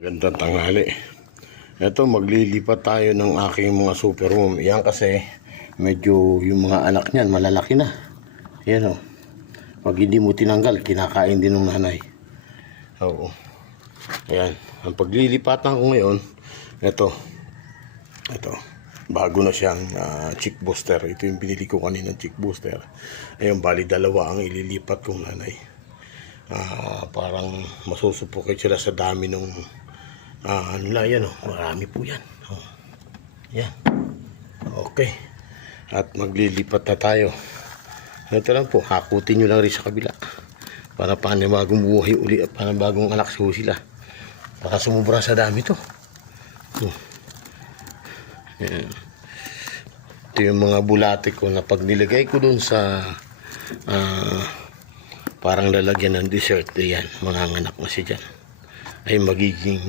Gandang tanghali. Ito, maglilipat tayo ng aking mga super mom. Yan kasi medyo yung mga anak niyan malalaki na. Yan o. Pag hindi mo tinanggal, kinakain din ng nanay. Oo. Ayan. Ang paglilipatan ko ngayon, ito. Bago na siyang chick booster. Ito yung binili ko kanina, chick booster. Ayun, bali dalawa ang ililipat kong nanay. Parang masusupukit sila sa dami ng ano lang yan, marami po yan. Yan. Okay. At maglilipat na tayo. Ito lang po, hakutin nyo lang rin sa kabila. Para panibagong buhay uli at panibagong anak sila. Baka sumubra sa dami to. Yan. Ito yung mga bulate ko na pag nilagay ko dun sa parang lalagyan ng dessert, yan, mga anak na siya dyan, ay magiging